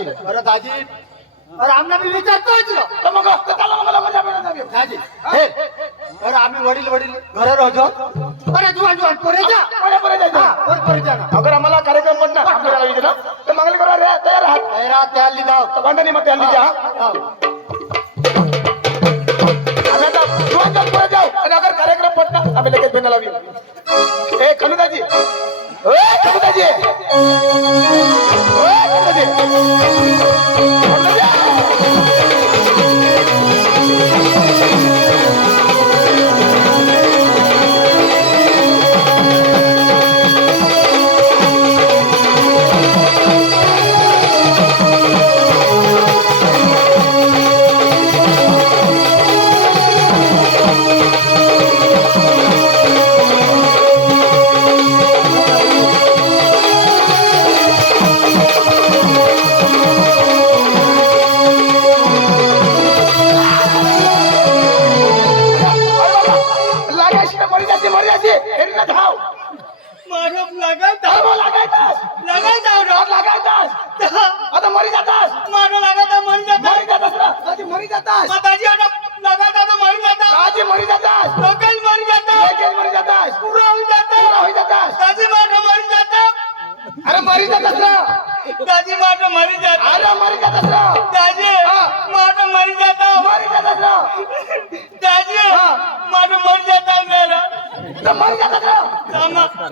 दाजी अरे दाजी अरे आमना मी विचारतोय तर मग त्याला मग मजा मिळणार दाजी हे अरे आम्ही वडील वडील घर राहतो अरे जुवान जुवान पोरे जा बरे जायचं पोरे जा ना अगर आम्हाला कार्यक्रम म्हटलं आपल्याला येईल ना तर मागणी करा रे तयार आहात तयार त्या लिदाव तर भांडणी मग त्या लिजा आम्ही आता दोन जण पुढे जाऊ आणि अगर कार्यक्रम म्हटला आम्ही लगेच भेटायला येऊ ए खनुदाजी ओए खनुदाजी ओए खनुदाजी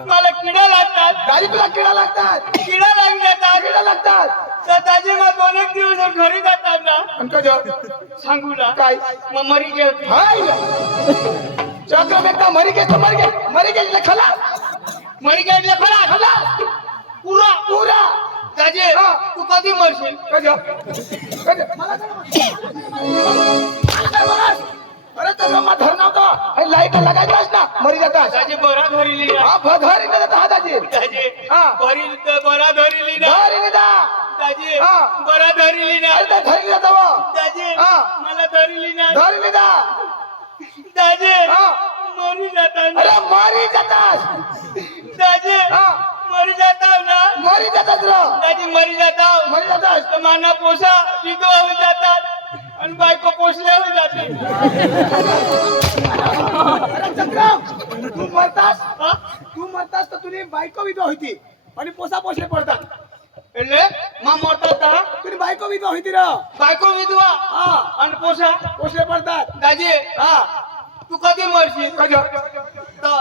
मला किडा लागतात गाडी तुला किडा लागतात किडा लागतात तर दाजी मग 2 दिवस घरी जातात ना सांगू ना काय मग मरी गेली चक्र एकदा मरी गेले खला पुरा पुरा दाजी तू कधी मरशील अरे तुला मा धर नव्हता लाईट लगायचास ना मरी जातास दाजी बरा धरली हा भघारी ना जाता दाजी दाजी हा बरी बरा धरली ना धरी ना दाजी हा बरा धरली ना अरे धरली ना तवा दाजी हा मला धरली ना धरली ना दाजी हा मरी जाता अरे मारी जातास दाजी हा मरी जाता ना मरी जातास रे दाजी मरी जातास तर माना पोसा विधवा होऊन जातात आणि बायको पोसल्या होऊन जाते अरे चक्रम तू मरतास तर तुझी बायको विधवा होती आणि पोसा पोसले पडतात એટલે માં મોટા હતા तुझी बायको विधवा होती रे बायको विधवा हा आणि पोसा पोसले पडतात दाजी हा तू कधी मरशील कजो तर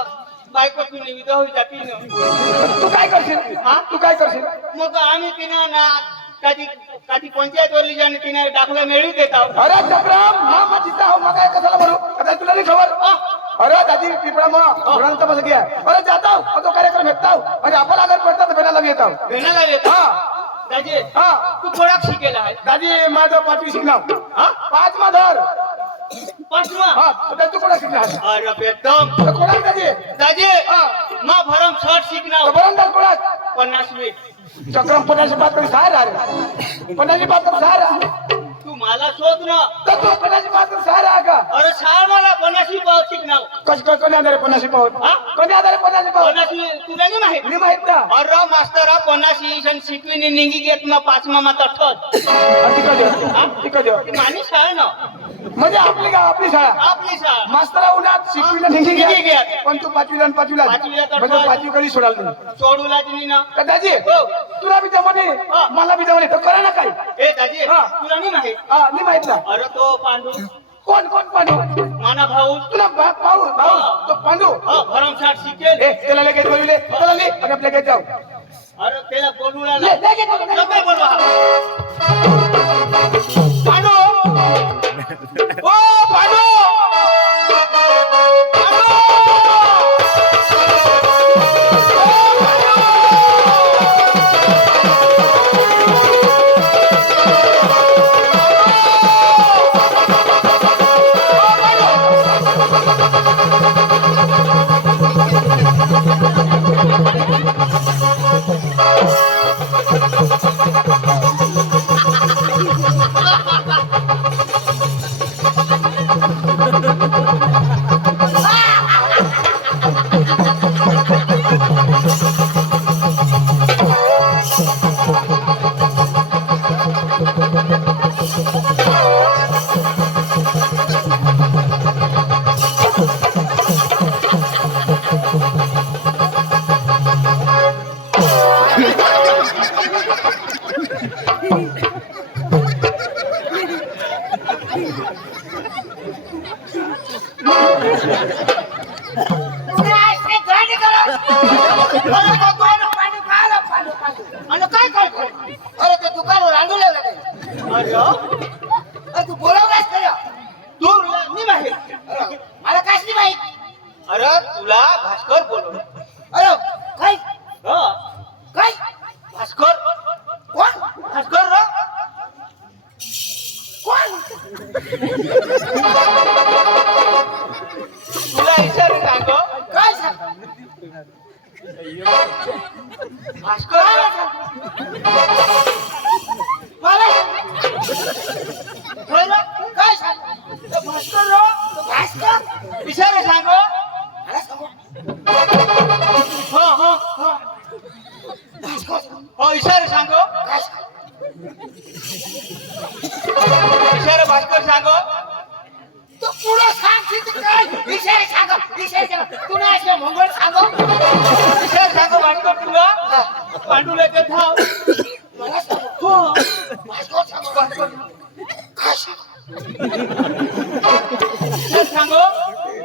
बायको तुझी विधवा होई जाती ना तू काय करशील हा तू काय करशील मग आम्ही तिनं ना कधी कधी पंचायत वरली जाणे तिने दाखला मिळवून देता अरे चक्रम हा जिता हो मग काय कशाला भरू आता तुला नाही खबर अरे दादी पिपळा मग तुरंत बस गया अरे जाता हूं तो कार्यक्रम भेटता हूं आणि आपण अगर पडता तर भेटायला येता हूं भेटायला येता हा दाजी हा तू कोणाक शिकेला आहे दादी माझं 5वी शिकणार हा 5 मा धर 5वा हा तर तू कोणा शिकणार अरे बेदम कोणा दादी दाजी हा मा भरम शर्ट शिकणार बरं कोणा 50वी चक्रम 50 बात करी सारा रे 50 बात करी सारा तू मला शोध ना तर तू 50 बात करी सारा का अरे शाळ मला 50वी पाव शिकणार कस कोणी आधारे 50 पाव हा कोणी आधारे 50 पाव 50वी तुला नाही माहित मी माहित ना अरे मास्तर 50 सन शिकवीने निघी घेत ना 5मा माता ठत तिकडे मानी शाळ ना म्हणजे आपली शाळा आपली शाळा मास्तरा उन्हात शिकवीला निघी निघी घ्या घ्या. पण तू 5वीला आणि 5वीला पाचवीला तर म्हणजे 5वी कधी सोडाल नाही सोडूला तिने ना दाजी हो. तुला बी जमणे हा. मला बी जमणे तर करा ना काय ए दाजी हा. तुला नाही माहित नाही माहित ना अरे तो पांडू कोण पांडू माना भाऊ तुला भाऊ तो पांडू भरम शाळ शिकेल त्याला लगेच बोलविले चला मी लगेच लगेच जाऊ अरे त्याला बोलूला ना लगेच लवकर बोलवा पांडू ओ पांडू Thank you. काय काय अरे ते दुकानवर रांडू लागला अरे तू बोलावलास खरं तू मी बाहेर मला काहीच नाही माहित अरे तुला भास्कर बोलवलं अरे काय हो काय भास्कर कोण भास्कर रे कोण तुला इशारे सांगो काय सांग भास्कर काय रे. सांग? मला सांग. होय रे? काय सांग तो भास्कर रे. तू भास्कर इशारे सांगो मला सांगू हो हो हो भास्कर हो इशारे सांगो काय सांग इशारे भास्कर सांगो तू पुढं सांग तिथे काय विषय सांग तू नाही असं मंगळ सांग इशारे सांगो भास्कर तुला पांडुला ते थांब मला सांग हो भास्कर सांग भास्कर काय सांग इशारे सांगो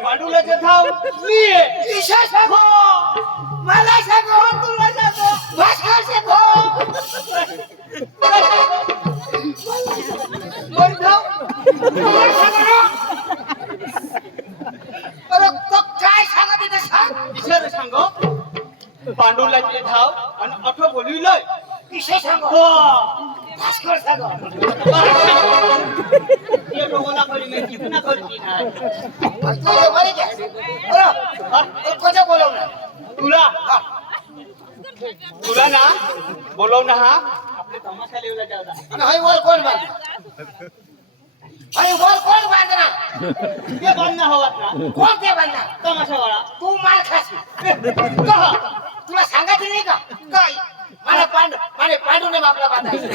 पांडुला ते थांब मी आहे. विषय सांग मला सांग तुला सांग भास्कर सांग कोण थांब अरे तो काय सांग तिथे सांग इशारे सांगो पांडुला ते धाव आणि अठो बोलविलंय विषय सांग हो भास्कर सांग ये दोघांना खरी माहिती पुन्हा खरी नाही तू बरे घ्या अरे कोणत्या बोलवलं तुला तुला ना बोलव ना हा आपले तमाशा लिवला जाऊ आणि हय वर कोण बांधणार हय वर कोण बांधणार ते बांधणं हवात ना कोण ते बांधणार तमाशा वाळा तू मार खाशी का तुला सांगायचं नाही का काय मला पांडूने आपला बांधायचं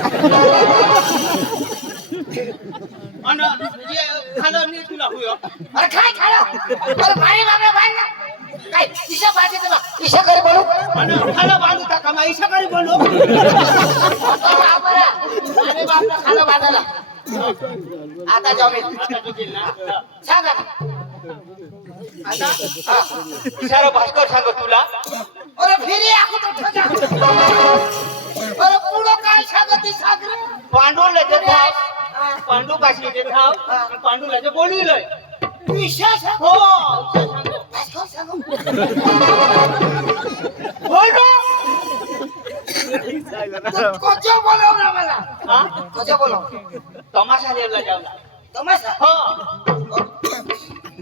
आणि जे खालं नाही तुला हुयो अरे काय खाला अरे मारे बाबा बांधला काय ईशा बांधायचं ना ईशा करे बोलू आणि खालं बांधू टाका मा इशा करी बोलू मारे बापला खाला बांधायला आता जाऊ दे आता चुकील ना सांगा ना. आता हा. इशारा भास्कर सांग तुला अरे फिरी आखू तो ठगा अरे पुढं काय सांगत ती सागरे पांडुला ते धाव पांडू काशी ते धाव आणि पांडुला ते बोलविलंय विशेष हो भास्कर सांगू होय ना कोच्या बोलवलं मला हा कोच्या बोलव तमाशा लिवला जाऊ तमाशा हो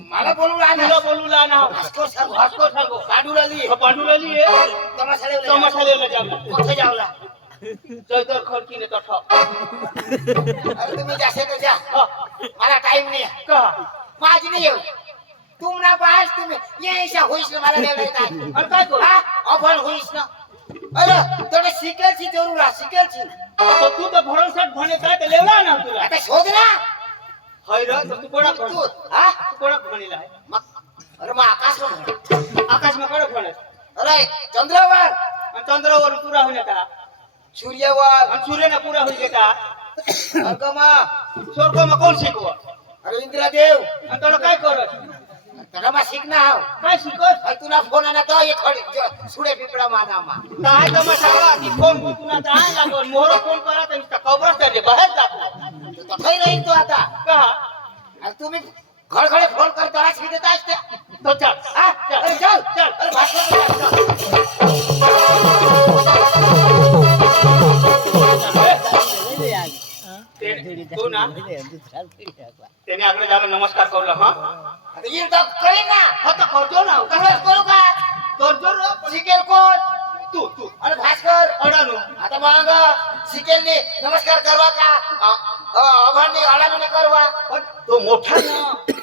मला बोलवलं आला तुला बोलवला ना भास्कर सांगू भास्कर सांगो पांडूला ली पांडुला लिये तमाशा तमाशा लिवला जाऊ कोठे जावला चौतर खडकीने तठ अरे तुम्ही जासे तर जा मला टाइम नाही आहे. का माझी नाही येऊ तुम ना पास तुम्ही येशा होईस ना मला नाही काय आणि काय करू हा आपण होईस ना अरे थोडं शिकेलची जरूर आहे शिकेलची तो तू तर भरमसाठ म्हणे काय ते लेवला ना तुला आता शोध ना होय रे तर तू कोणा तू तू हा कोणा म्हणीला आहे मग अरे मग आकाश आकाश मग कोणा म्हणत अरे चंद्रावर आणि चंद्रावर पुरा होईल का सूर्यावर आणि सूर्याने पुरा होईल का अर्गमा स्वर्ग मग कोण शिकव अरे इंद्रदेव आणि त्याला काय करत रमा शिकना हाव काय शिकत अरे तुला फोन आला तो एक सुडे पिपळा माझा मा काय तमा सांगा की कोण तुला काय लागल मोहर कोण करा तर कबरच त्याचे बाहेर जातो तो काही नाही तो आता का अरे तुम्ही घडघडे फोन करतो आज किती तास ते तो चल हा अरे चल चल अरे भास्कर तू ना त्याने आपल्या झालं नमस्कार करू हा आता येईल तर कळेल ना हा तर करतो ना कसं करू का करतो ना शिकेल कोण तू तू अरे भास्कर अडाणू आता मग शिकेलने नमस्कार करवा का अभारने अडाणूने करवा पण तो मोठा ना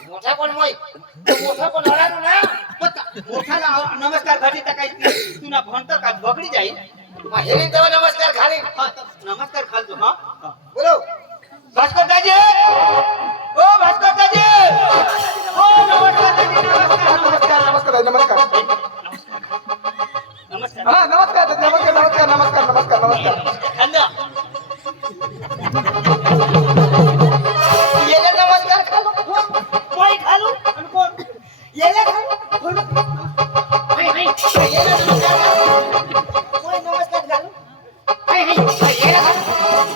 मोठा पण मोठा पण अडाणू ना मोठा नमस्कार घाली तर काही तू ना म्हणतो का बगडी जाईल मग हेरीन तेव्हा नमस्कार खाली हा तर नमस्कार खालतो हा बोलो भास्कर दाजी ओ भास्कर दाजी ओ नमस्कार दाजी नमस्कार नमस्कार नमस्कार नमस्कार नमस्कार हा नमस्कार नमस्कार नमस्कार नमस्कार नमस्कार नमस्कार खाल्लं येले नमस्कार खालो पाय खालू आणि कोण येले खालो येले नमस्कार खालो कोई नमस्कार खालो येले खालो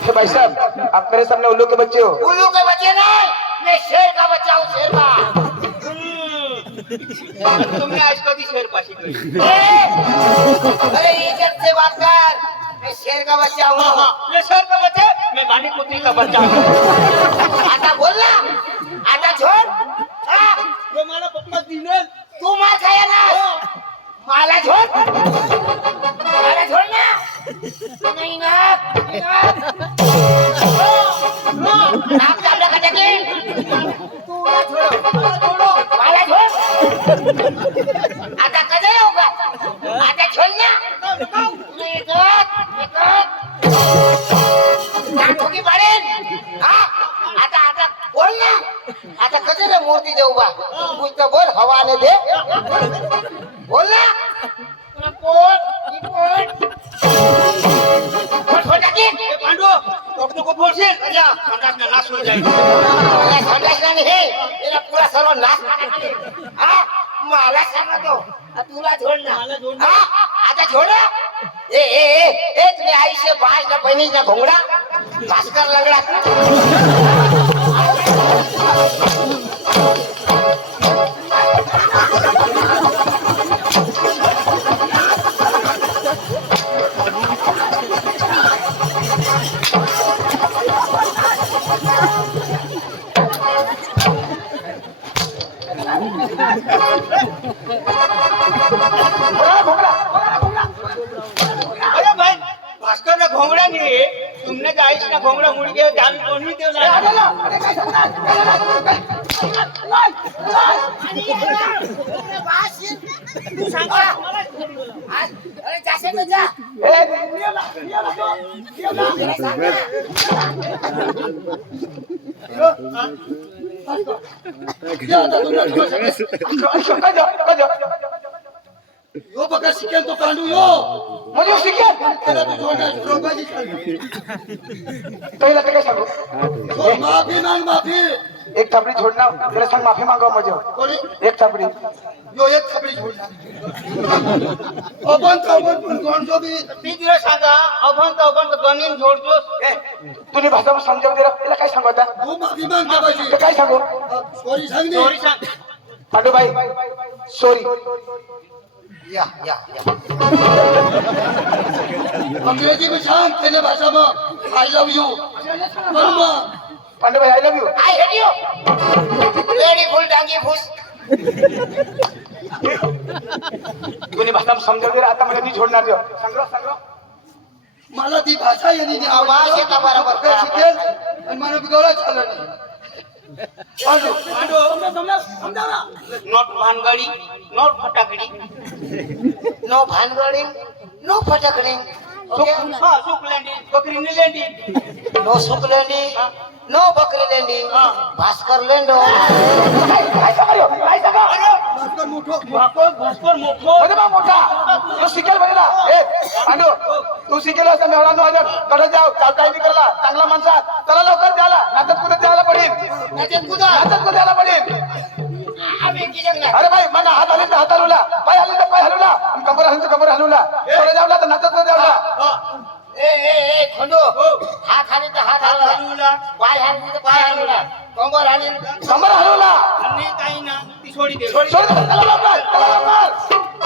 हे भाई साहब आप मेरे सामने उल्लू के बच्चे हो उल्लू के बच्चे नहीं मैं शेर का बच्चा हूँ शेर का तुमने आज कधी शेर पाशी करी अरे इज्जत से बात कर मैं शेर का बच्चा हूँ ये शेर का बच्चा मैं गांधी कुत्ती का बच्चा हूँ आता बोल ना आता छोड़ हाँ, तो मला पप्पा दिनेल तू मार खाया ना माला छोड़ ना नहीं ना नाक काढलं का त्याचे तू ना छोड़ो माला छोड़ आता कधी येऊ का आता छोड़ ना ठोकी पाडेन हा आता आता बोल ना आता कधी रे मोती देऊ बा कुछ तो बोल हवाने दे बोल ना पोट टाकी पांडू अपने को बोलशील अजा संडास में नाश हो जाएगा संडास नाही हे याला पुरा सर्व नाश हा मला सांगतो तुला छोड़ ना हा आता छोड़ ना ए तुम्ही आईचे बाय का बहिणीचा घोंगडा भास्कर लगडा अरे भाई भास्कर ने घोंगड़ा नहीं है तुमने गाइस का घोंगड़ा मुड़ गया ध्यान कोण नहीं देवला अरे जासे में जा यो बघा शिकेल तो पांडू यो म्हणजे शिकेल त्याला तू जोडा रोबाजी पहिला ते काय सांगू माफी मांग माफी एक थापडी छोडना त्याला सांग माफी मागाव म्हणजे कोणी एक थापडी यो एक थापडी छोडना अपन पण कोण जो भी ती दिवस सांगा अभंत गणिन जोडतोस तुम्ही भाषा समजावून दिला त्याला काय सांगू आता तू माफी माग बाबाजी तर काय सांगू सॉरी सांग दे चोरी सांग पांडू भाई सॉरी या अंग्रेजी में सांग तेरे भाषा में I love you mamma Pandu भाई I love you I hate you lady फुल डांगी फुस तुम्ही भाषा समजावून दिला आता मला ती छोडणार जो सांग मला ती भाषा येणे नाही आवाज येता बरोबर. शिकेल आणि मला बिघडला चाललं नाही पांडू नॉट भानगडी नॉट फटाकडी नो भानगडी नो फटकडी ओके सुकलेंडी बकरी लेंडी नो सुकलेंडी नो बकरी लेंडी भास्कर लेंडो काय सांगा भास्कर मोठो भास्कर मोठो अरे बा मोठा तू शिकेल म्हणजे ना ए पांडू तू शिकेल असं मेळा नो आज कडे जाऊ काय नाही करला चांगला माणसा चला लवकर द्याला नाटक कुठे द्यायला पडेल नाचत कुदा नाटक कुठे द्यायला पडेल आम्ही की जगना अरे भाई मग हात आले तर हात हलवला पाय हलवला पाय हलवला आणि कमर हलवून तर कमर हलवला थोडे जावला तर नाटक कुठे द्यावला ए खंडो हात हाली तर हात हलवला पाय हाली तर पाय हलवला कंबर हाली कमर हलवला आणि काही ना ती सोडी दे सोड, चला लवकर, चला लवकर.